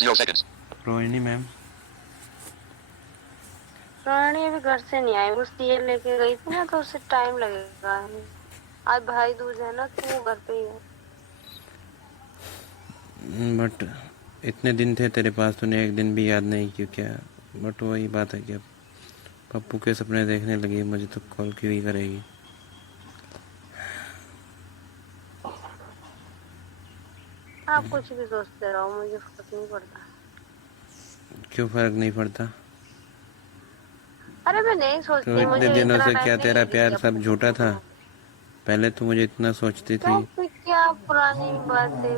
0 seconds. Rohini ma'am, Rohini अभी घर से नहीं आई, वो सीए लेके गई थी ना, तो उससे टाइम लगेगा। आज भाई दूज है ना, तो वो घर पे ही है। बट इतने दिन थे तेरे पास, तूने एक दिन भी याद नहीं किया क्या? बट वही बात है कि अब पप्पू के सपने देखने लगी, मुझे तो कॉल क्यों ही करेगी? आप कुछ भी सोचते रहो, मुझे फर्क नहीं पड़ता। क्यों फर्क नहीं पड़ता? अरे मैं नहीं तो सोचती, इतने मुझे दिनों इतना से टाइम क्या नहीं तेरा है प्यार कि सब अपने झूठा था? सोचूं। पहले तो मुझे इतना सोचती थी। कैसे, क्या पुरानी बातें,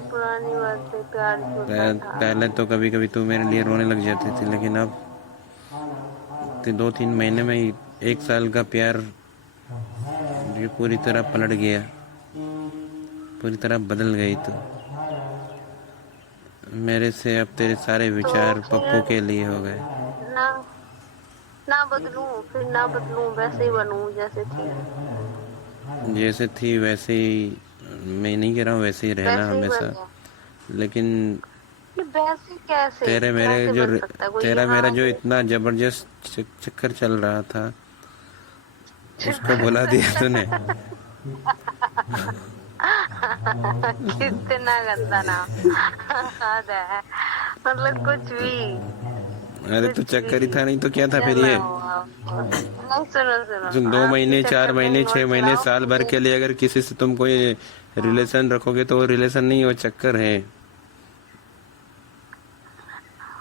प्यार झूठा था। पहले तो कभी कभी तू मेरे लिए रोने लग जाती थी, लेकिन अब 2-3 महीने में ही 1 साल का प्यार ये पूरी तरह पलट गया, पूरी तरह बदल गई। तो मेरे से अब तेरे सारे तो विचार पप्पू फिर के लिए हो गए। ना ना बदलूं, वैसे ही बनूं जैसे थी। जैसे थी वैसे ही, मैं नहीं कह रहा हूँ वैसे ही रहना वैसे ही बन हमेशा, गया। लेकिन ये वैसे कैसे तेरे मेरे कैसे जो बन सकता है कोई तेरा यहाँ मेरा जो आके। इतना जबरदस्त चक्कर चल रहा था, उसको बुला दिया तूने। कितना गंदा नाम। हद है, मतलब अरे तो कुछ भी चक्कर ही था, नहीं तो क्या था फिर क्या ये? ना हो आप। नहीं, सुनो तुम दो आपकी महीने चार चक्कर महीने कहीं और 6 महीने चलाओ साल भर मुझे। के लिए अगर किसी से तुम कोई हाँ रिलेशन रखोगे तो वो रिलेशन नहीं, वो चक्कर है।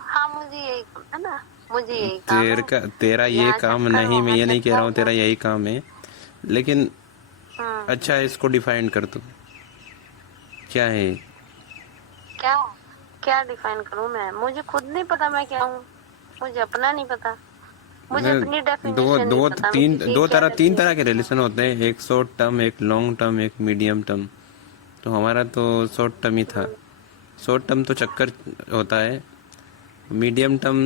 हाँ, मुझे यही काम है ना, मुझे यही काम है। तेरा ये यहाँ काम चक्कर, नहीं, मैं वहाँ ये नहीं कह रहा हूँ चक्कर। तेरा यही काम है, लेकिन हम्म। अच्छा इसको डिफाइन कर तू, क्या है? क्या क्या डिफाइन करूं मैं? मुझे खुद नहीं पता मैं क्या हूँ। मुझे अपना नहीं पता। मुझे अपनी दो डेफिनेशन नहीं दो पता, मैं तीन किसी की दो क्या तरह तीन तरह के डेफिनेशन दूं। रिलेशन होते हैं, एक शॉर्ट टर्म, एक लॉन्ग टर्म, एक मीडियम टर्म। तो हमारा तो शॉर्ट टर्म ही था। हम्म, शॉर्ट टर्म तो चक्कर होता है, मीडियम टर्म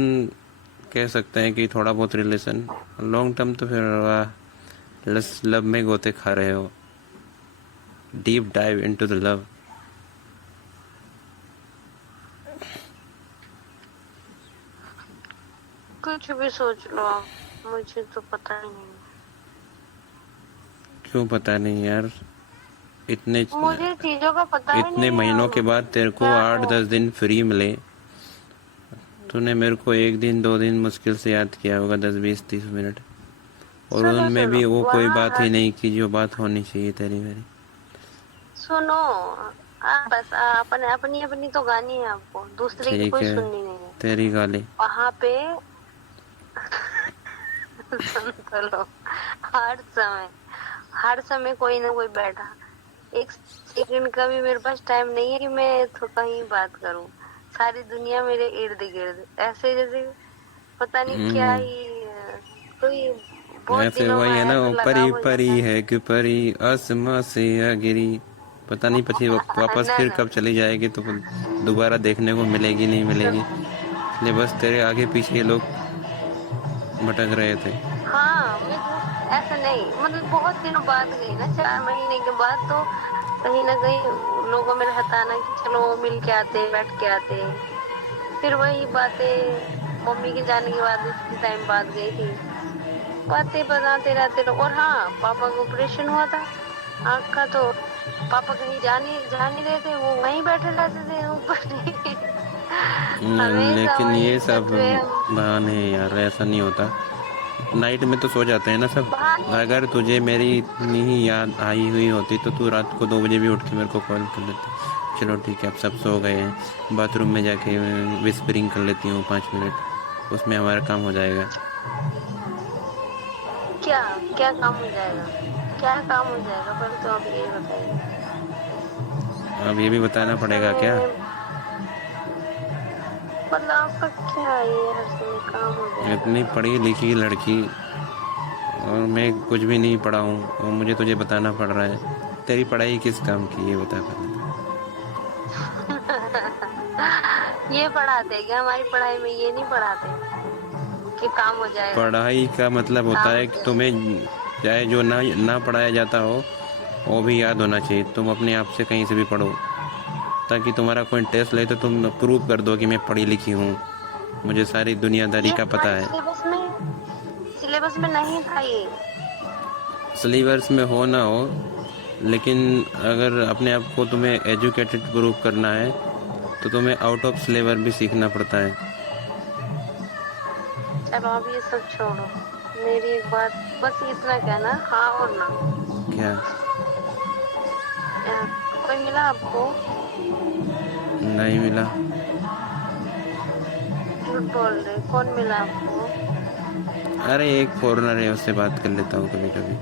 कह सकते हैं कि थोड़ा बहुत रिलेशन, लॉन्ग टर्म तो फिर वाह, लव में गोते खा रहे हो, deep dive into the love. कुछ भी सोच लो आप, मुझे तो पता ही नहीं। क्यों पता नहीं यार? इतने मुझे चीजों का पता ही इतने नहीं है महीनों के अब। बाद तेरे को क्या आठ कहूँ। दस दिन फ्री मिले, तूने मेरे को 1 दिन 2 दिन मुश्किल से याद किया होगा, 10 20 30 मिनट, और सुनो उनमें सुनो भी वो कोई वहाँ बात ही हर नहीं की जो बात होनी चाहिए तेरी मेरी। सुनो, बस अपने अपनी अपनी तो गानी है, आपको दूसरे की ठीक कोई है, सुननी नहीं है। तेरी गाली। वहां पे सुन तो लो। हर समय कोई ना कोई बैठा। एक सेकंड का भी मेरे पास टाइम नहीं है कि मैं तो कहीं बात करूं। सारी दुनिया मेरे इर्द गिर्द, ऐसे जैसे पता नहीं क्या ही कोई बहुत ऐसे दिनों वही में है ना, ऐसे वो लगाव परी हो परी जाता है। है कि परी आसमां से आ गिरी, पता नहीं पची वापस ना फिर ना कब चली जाएगी, तो दोबारा देखने को मिलेगी नहीं मिलेगी, इसलिए बस तेरे आगे पीछे ये लोग भटक रहे थे। हाँ, मैं जस्ट ऐसा नहीं, मतलब बहुत दिनों बाद गई ना, 4 महीने के बाद, तो कहीं ना कहीं लोगों में रहता ना कि चलो मिल के आते, बैठ के आते। फिर वही बातें, मम्मी के जाने के बाद इतने टाइम बाद गई थी, बातें बनाते रहते लोग। और हाँ, पापा का ऑपरेशन हुआ था आँख का, तो पापा कहीं जा नहीं रहे थे, वो वहीं बैठे रहते थे ऊपर ही। हमेशा लेकिन वही ये छत सब पे हम। बहाने हैं यार, ऐसा नहीं होता। नाइट में तो सो जाते हैं ना सब। बहाने अगर तुझे मेरी इतनी ही याद आई हुई होती तो तू रात को 2 बजे भी उठ के मेरे को कॉल कर लेती। चलो ठीक है, अब सब सो गए हैं, बाथरूम में जाके विस्परिंग कर लेती हूँ 5 मिनट, उसमें हमारा काम हो जाएगा। क्या क्या काम हो जाएगा? क्या काम हो जाएगा, पहले तो आप यही बताइए। अब ये भी बताना हर पड़ेगा क्या? समय, मतलब आपका क्या है ये, हर समय काम हो जाएगा इतनी काम पढ़ी हो लिखी जाएगा। लड़की, और मैं कुछ भी नहीं पढ़ा हूँ, और मुझे तुझे बताना पड़ रहा है। तेरी पढ़ाई किस काम की, ये बता पहले। ये पढ़ाते क्या? हमारी पढ़ाई में ये नहीं पढ़ाते कि काम हो जाएगा। पढ़ाई का मतलब होता काम हो है कि जाएगा। तुम्हें चाहे जो ना पढ़ाया जाता हो वो भी याद होना चाहिए, तुम अपने आप से कहीं से भी पढ़ो। ताकि तुम्हारा कोई टेस्ट ले तो तुम प्रूव कर दो कि मैं पढ़ी लिखी हूँ, मुझे सारी दुनियादारी ये का पता हमारे है। सिलेबस में नहीं था ये। सिलेबस में हो ना हो, लेकिन अगर अपने आप को तुम्हें एजुकेटेड प्रूव करना है तो तुम्हें आउट ऑफ सिलेबस भी सीखना पड़ता है। चलो अब ये सब छोड़ो, मेरी एक बात बस इतना कहना, हाँ और ना। क्या? कोई मिला आपको? नहीं मिला। झूठ बोल रहे, कौन मिला आपको? अरे एक फॉरेनर है, उससे बात कर लेता हूँ कभी कभी,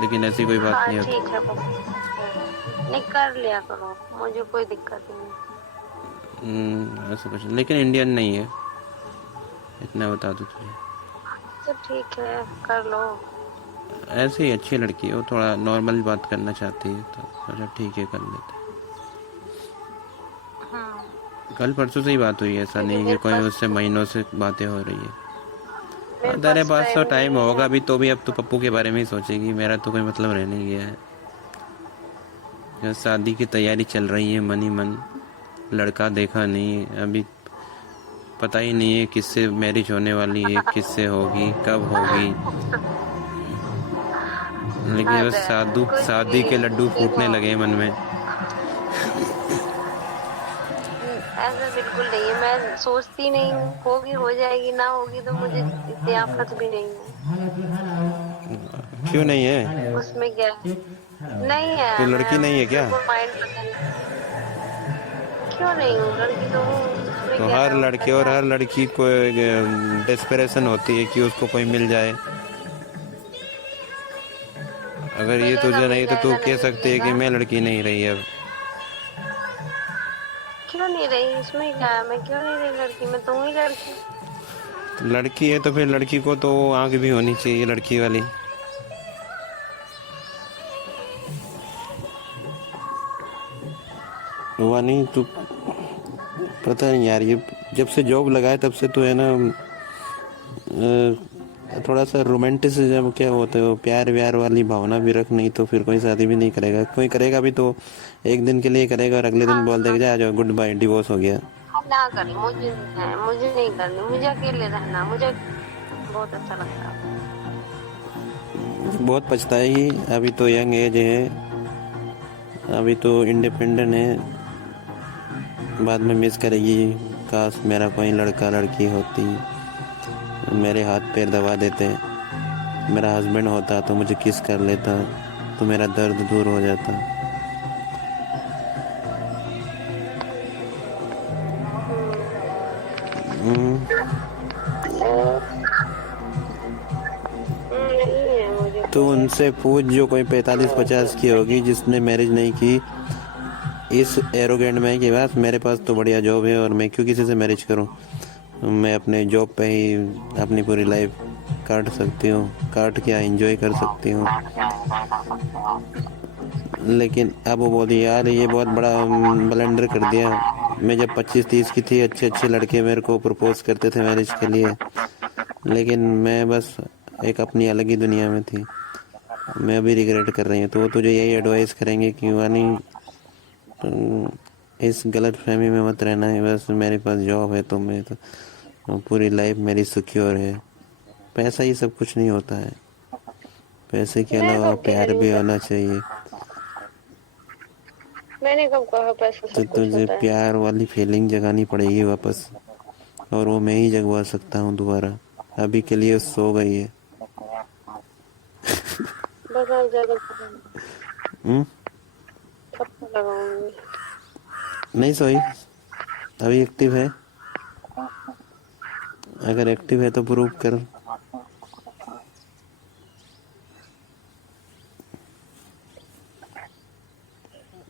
लेकिन ऐसी कोई बात हाँ नहीं होती। ठीक है, बस नहीं कर लिया करो, मुझे कोई दिक्कत नहीं। ऐसा कुछ, लेकिन इंडियन नहीं है, इतना बता दूँ तुझे। तो ठीक है, कर लो। ऐसे ही अच्छी लड़की है वो, थोड़ा नॉर्मल बात करना चाहती है तो अच्छा ठीक है, कर लेते हैं। हाँ, कल परसों से ही बात हुई है, ऐसा क्योंकि नहीं कि मेरे कोई पास उससे महीनों से बातें हो रही है। मेरे तेरे पास पास तो टाइम टाइम नहीं होगा है। भी तो भी अब तो पप्पू के बारे में ही सोचेगी, मेरा तो कोई मतलब रहने ही गया है। शादी की तैयारी चल रही है मन ही मन, लड़का देखा नहीं अभी, पता ही नहीं है किससे मैरिज होने वाली है, किससे होगी, कब होगी, लेकिन बस अरे कुछ शादी भी के लड्डू देखो, फूटने लगे मन में। ऐसा बिल्कुल नहीं है, मैं सोचती नहीं हूँ, होगी हो जाएगी, ना होगी तो मुझे इतनी आफत भी नहीं है। क्यों नहीं है? उसमें क्या है? नहीं तो है, मैं लड़की नहीं है क्या? बिल्कुल माइंड पता नहीं। क्यों नहीं हूँ, लड़की तो हूँ, उसमें तो क्या हर है, लड़के और ऐसा। हर लड़की को डेस्परेशन होती है कि उसको कोई मिल जाए। अगर ये मिलेगा तुझे नहीं मिल तो तू जाएगा, कह नहीं सकती है कि मिलेगा। मैं लड़की नहीं रही अब। क्यों नहीं रही, इसमें क्या है, मैं क्यों नहीं रही लड़की, मैं तो हूँ ही लड़की। तो लड़की है तो फिर लड़की को तो आंख भी होनी चाहिए लड़की वाली। हुआ नहीं तू, पता नहीं यार, ये जब से जॉब लगाए तब से तो है ना, थोड़ा सा रोमांटिसिज्म क्या होता है, वो प्यार व्यार वाली भावना भी रख, नहीं तो फिर कोई शादी भी नहीं करेगा। कोई करेगा भी तो एक दिन के लिए करेगा और अगले दिन बोल हाँ, देगा जा जाओ गुड बाय, डिवोर्स हो गया। हाँ, ना करें, मुझे नहीं करनी, मुझे अकेले रहना, मुझे बहुत अच्छा लगता है। बहुत पछताएगी, अभी तो यंग एज है, अभी तो इंडिपेंडेंट है, बाद में मिस करेगी। काश मेरा कोई लड़का लड़की होती, मेरे हाथ पैर दबा देते, मेरा हस्बैंड होता तो मुझे किस कर लेता, तो मेरा दर्द दूर हो जाता। हम्म, नहीं है मुझे तो कोई उनसे पूछ जो कोई 45-50 की होगी जिसने मैरिज नहीं की, इस एरोगेंट में कि बस मेरे पास तो बढ़िया जॉब है और मैं क्यों किसी से मैरिज करूं, मैं अपने जॉब पे ही अपनी पूरी लाइफ काट सकती हूँ, काट के एंजॉय कर सकती हूँ। लेकिन अब वो बोली यार ये बहुत बड़ा ब्लंडर कर दिया, मैं जब 25-30 की थी अच्छे अच्छे लड़के मेरे को प्रपोज करते थे मैरिज के लिए, लेकिन मैं बस एक अपनी अलग ही दुनिया में थी। मैं अभी रिग्रेट कर रही हूँ, तो वो तुझे यही एडवाइस करेंगे कि वानी इस गलत फहमी में मत रहना है, बस मेरे पास जॉब है तो मैं तो पूरी लाइफ मेरी सिक्योर है। पैसा ही सब कुछ नहीं होता है, पैसे के मैं अलावा कब कह प्यार रही हूँ भी होना चाहिए। मैंने कब कहा पैसा तो सब कुछ तुझे होता है? प्यार वाली फीलिंग जगानी पड़ेगी वापस, और वो मैं ही जगवा सकता हूँ दोबारा। अभी के लिए सो गई है। बस और ज्यादा हम्म, थप्पड़ लगाऊंगी। नहीं सोई, अभी एक्टिव है, अगर एक्टिव है तो प्रूव कर।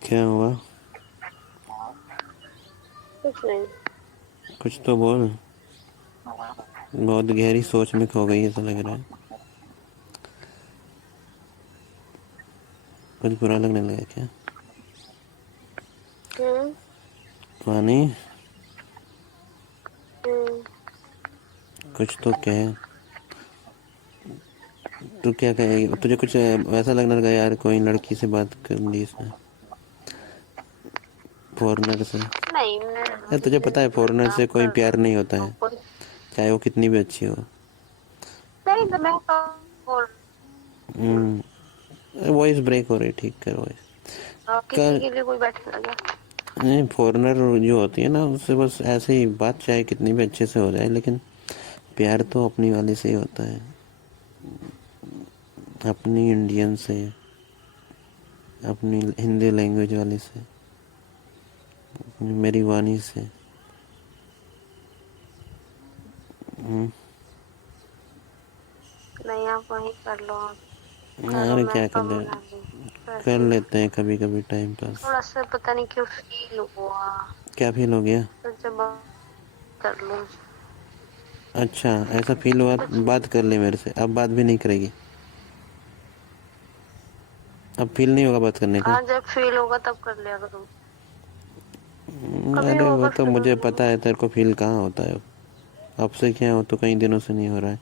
क्या हुआ? कुछ नहीं। कुछ तो बोल, बहुत गहरी सोच में खो गई ऐसा लग रहा है, कुछ बुरा लगने लगा क्या? हम्म। वानी हम्म। कुछ तो कह, तू क्या कहेगी? तुझे कुछ वैसा लगने लगा यार कोई लड़की से बात कर ली इसने, फॉरेनर से? नहीं अरे तुझे पता है फॉरेनर से कोई प्यार नहीं होता है, चाहे वो कितनी भी अच्छी हो। नहीं तो मैं तो बोल वॉइस ब्रेक हो रही, ठीक कर वॉइस। किसी कर के लिए कोई बैठने लगा। नहीं, फॉरेनर जो होती है ना उससे बस ऐसे ही बात चाहे कितनी भी अच्छे से हो जाए, लेकिन प्यार तो अपनी वाली से ही होता है, अपनी इंडियन से, अपनी हिंदी लैंग्वेज वाली से, अपनी मेरी वाणी से। नहीं आप वही कर लो, करो, अरे मैं क्या कर कम ले, बना दी कर वैसे। लेते हैं कभी कभी टाइम पास। थोड़ा सा पता नहीं क्यों फील हुआ, क्या फील हो गया? तो जब कर लूं। अच्छा, ऐसा फील हुआ? कुछ नहीं। बात कर ले मेरे से, अब बात भी नहीं करेगी? अब फील नहीं होगा बात करने का? हाँ जब फील होगा तब कर लिया करूँ, कभी अरे वो होगा तो फिर मुझे कर पता लूंगी। है, तेरे को फील कहाँ होता है। अब से क्या हो तो कई दिनों से नहीं हो रहा है,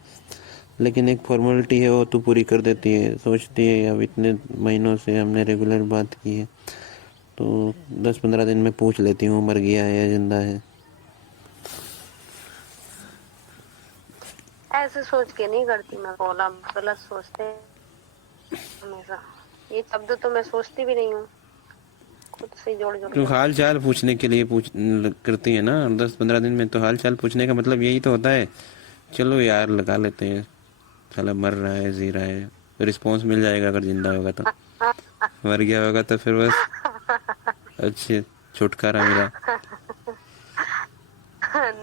लेकिन एक फॉर्मेलिटी है वो तू पूरी कर देती है, सोचती है अब इतने महीनों से हमने रेगुलर बात की है तो 10-15 दिन में पूछ लेती हूँ मर गया है या जिंदा है। ऐसे सोच के नहीं करती मैं कॉल, आप गलत सोचते हैं हमेशा। ये शब्द तो मैं सोचती भी नहीं हूँ, खुद से जोड़ जोड़ तो के हाल बोलती चाल पूछने के लिए पूछ करती है ना 10-15 दिन में, तो हाल चाल पूछने का मतलब यही तो होता है, चलो यार लगा लेते हैं, साला मर रहा है जी रहा है, रिस्पॉन्स मिल जाएगा अगर जिंदा होगा तो। मर गया होगा तो फिर बस अच्छे छुटकारा मिला। हूँ।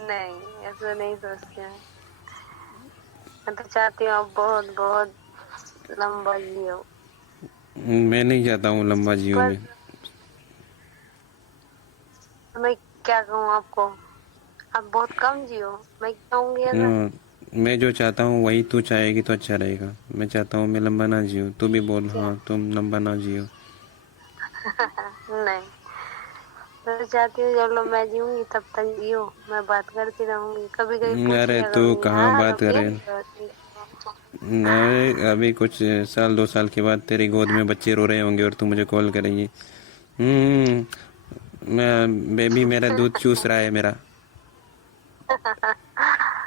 नहीं ऐसा नहीं सोचती हूँ, मैं तो चाहती हूँ आप बहुत बहुत लंबा जियो। मैं नहीं चाहता हूँ लंबा जियो पर में। मैं क्या कहूँ आपको, आप बहुत कम जियो, मैं कहूँगी ऐसा। मैं जो चाहता हूँ वही तू चाहेगी तो अच्छा रहेगा। मैं चाहता हूँ मैं लंबा ना जियो, तू भी बोल क्या? हाँ तुम लंबा ना जियो। नहीं, मैं तो चाहती हूँ जब लोग मैं जीऊंगी तब तक जियो, मैं बात करती रहूंगी, कभी कभी पूछ अरे लिया तू करूंगी, कहाँ हाँ बात रुकिए करे, ना। अरे अभी कुछ साल 2 साल के बाद तेरी गोद में बच्चे रो रहे होंगे और तू मुझे कॉल करेंगी। मैं बेबी मेरा दूध चूस रहा है मेरा।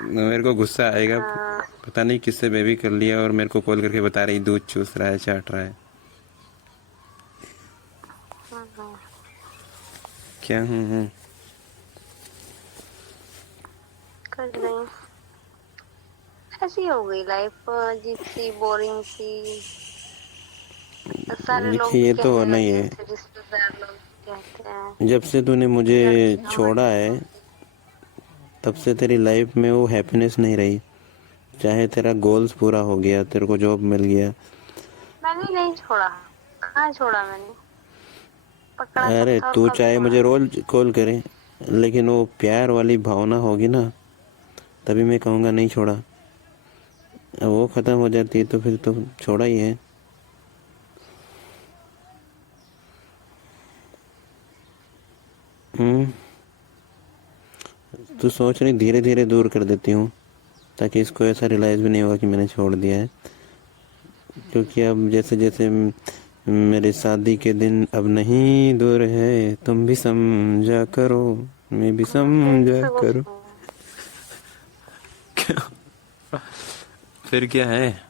मेरे को गुस्सा आएगा, हाँ, पता नहीं किससे बेबी कर लिया और मेरे को कॉल करके बता रही दूध चूस रहा है चाट रहा है। हाँ, क्या? कुछ नहीं, ऐसी हो गई लाइफ, अजीब सी बोरिंग सी। सारे लोग देखिए भी ये तो कहने होना ही लगे हैं, है, ऐसे रिश्तेदार लोग भी कहते हैं जब से तूने मुझे लड़की छोड़ा हमारी है होती। तब से तेरी लाइफ में वो हैप्पीनेस नहीं रही। चाहे तेरा गोल्स पूरा हो गया, तेरे को जॉब मिल गया। मैंने नहीं छोड़ा, कहाँ छोड़ा मैंने, पकड़ा तब अरे था और तू कब चाहे छोड़ा। मुझे रोज कॉल करे, लेकिन वो प्यार वाली भावना होगी ना, तभी मैं कहूँगा नहीं छोड़ा। अब वो ख़त्म हो जाती है तो फिर तो छोड़ा ही है। तू सोच रही धीरे धीरे दूर कर देती हूँ ताकि इसको ऐसा रियलाइज़ भी नहीं होगा कि मैंने छोड़ दिया है, क्योंकि अब जैसे जैसे मेरी शादी के दिन अब नहीं दूर है, तुम भी समझा करो, मैं भी समझा ऐसा कुछ करो। नहीं फिर क्या है,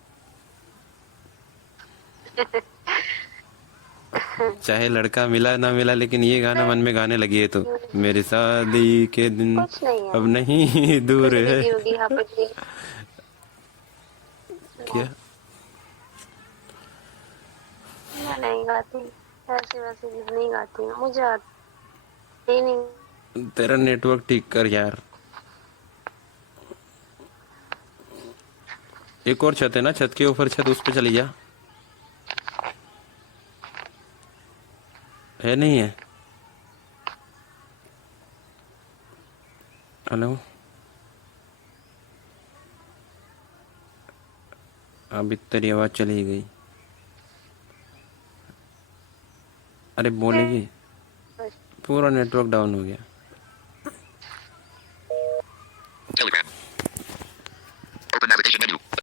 चाहे लड़का मिला ना मिला लेकिन ये गाना मन में गाने लगी है तो। मेरी शादी के दिन कुछ नहीं है, अब नहीं दूर खुश भी है। जीऊंगी हैप्पीली। क्या? मैं नहीं गाती, ऐसे वैसे गीत नहीं गाती हूँ, मुझे आती ही नहीं। तेरा नेटवर्क ठीक कर यार। एक और छत है ना, छत के ऊपर छत, उस पे चली जा। है नहीं है? हेलो, अभी तेरी आवाज चली गई। अरे बोलेगी, पूरा नेटवर्क डाउन हो गया।